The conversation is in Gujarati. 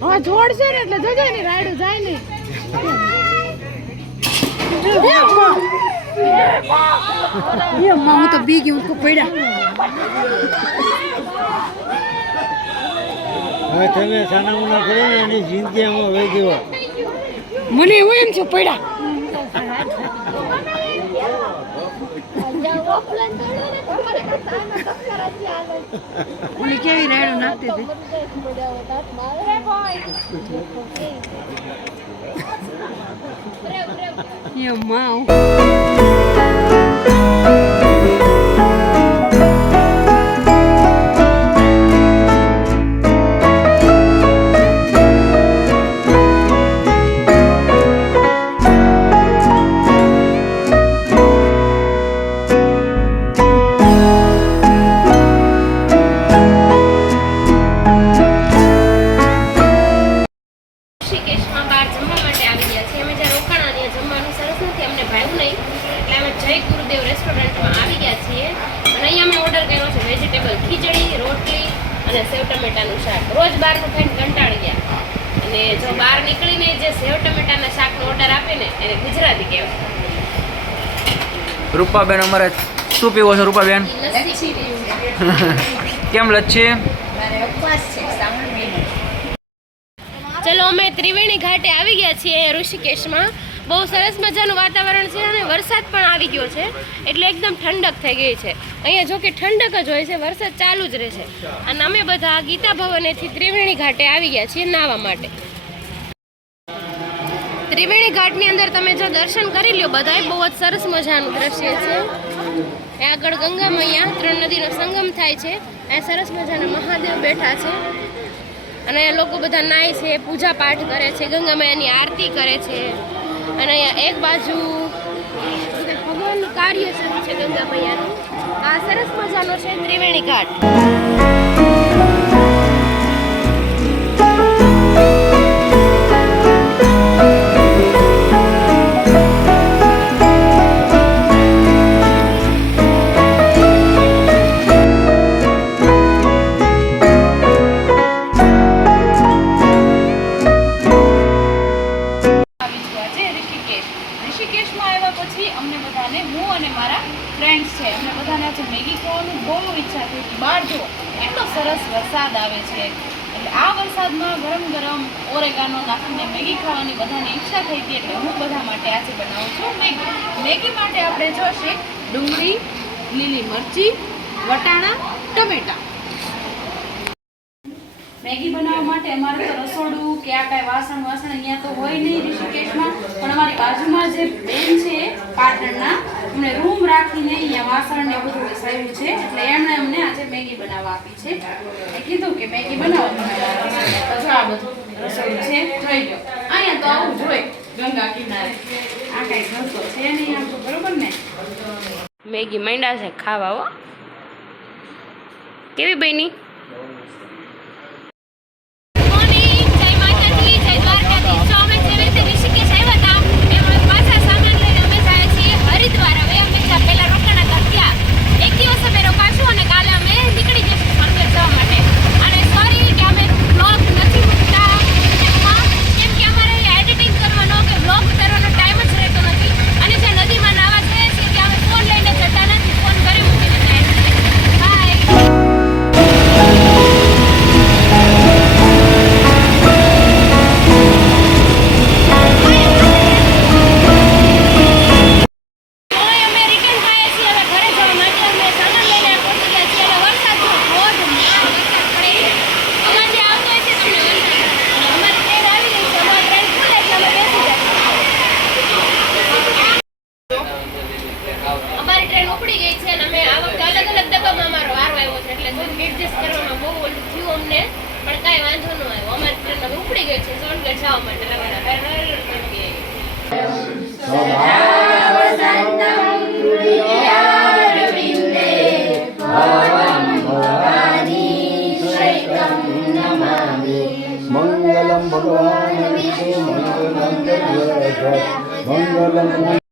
હા જોડશે ને એટલે જોજો ને રાયડું જાય ને ये माँ तो बीगी उनको पड़ा હવે તમે સાનામુના કરો ને એની જિંદગી આમાં વહી ગયો મને એવું એમ છે પડા મને કેવી રાયડું નાખતી હતી ये माँ सेव टमेटाનું શાક રોજ બહારનું ખાઈને કંટાળી ગયા અને જો બહાર નીકળીને જે સેવ ટમેટાના શાકનો ઓર્ડર આપે ને એને ગુજરાતી કહેવાય રૂપાબેન અમારે શું પીવો છો રૂપાબેન કેમ લચ્છી મારે ઉપવાસ છે શ્રાવણ મહિનો ચલો અમે ત્રિવેણી ઘાટે આવી ગયા છીએ ઋષિકેશમાં બહુ સરસ મજાનું વાતાવરણ છે અને વરસાદ પણ આવી ગયો છે એટલે એકદમ ઠંડક થઈ ગઈ છે અહીંયા જો કે ઠંડક જ હોય છે વરસાદ ચાલુ જ રહે છે અને અમે બધા ગીતા ભવનેથી ત્રિવેણી ઘાટે આવી ગયા છીએ નાહવા માટે ત્રિવેણી ઘાટની અંદર તમે જો દર્શન કરી લ્યો બધાય બહુ જ સરસ મજાનું દ્રશ્ય છે એ આગળ ગંગા મૈયા ત્રણ નદીનો સંગમ થાય છે એ સરસ મજાના મહાદેવ બેઠા છે અને લોકો બધા નાય છે પૂજા પાઠ કરે છે ગંગા મૈયાની આરતી કરે છે અને અહીંયા એક બાજુ ભગવાનનું કાર્ય શરૂ છે ગંગા મૈયાનું આ સરસ મજાનો છે ત્રિવેણી ઘાટ ઋષિકેશમાં આવ્યા પછી અમને બધાને હું અને મારા ફ્રેન્ડ્સ છે અમને બધાને આજે મેગી ખાવાની બહુ ઈચ્છા થઈ હતી બહાર જો એટલો સરસ વરસાદ આવે છે એટલે આ વરસાદમાં ગરમ ગરમ ઓરેગાનો નાખીને મેગી ખાવાની બધાને ઈચ્છા થઈ હતી એટલે હું બધા માટે આજે બનાવું છું મેગી માટે આપણે જોશે ડુંગળી લીલી મરચી વટાણા ટમેટા મેગી બનાવવા માટે અમારે તો રસોડું કે આ કાંઈ વાસણ અહીંયા તો હોય નહીં ઋષિકેશમાં પણ અમારી બાજુમાં જે બેન છે પાટણના એમણે રૂમ રાખીને અહીંયા વાસણ ને બધું વસાવ્યું છે એટલે એમણે અમને આજે મેગી બનાવવા આપી છે એ કીધું કે મેગી બનાવો તો જો આ બધું રસોડું છે જોઈ લો અહીંયા તો આવું જોઈએ ગંગા કિનારે આ કાંઈ ઘર તો છે નહીં આમ તો બરોબર ને મેગી માંડ્યા છે ખાવા હો કેવી બની मंगलम भगवान विष्णु मंगलम